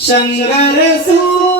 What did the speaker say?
शंकर सूर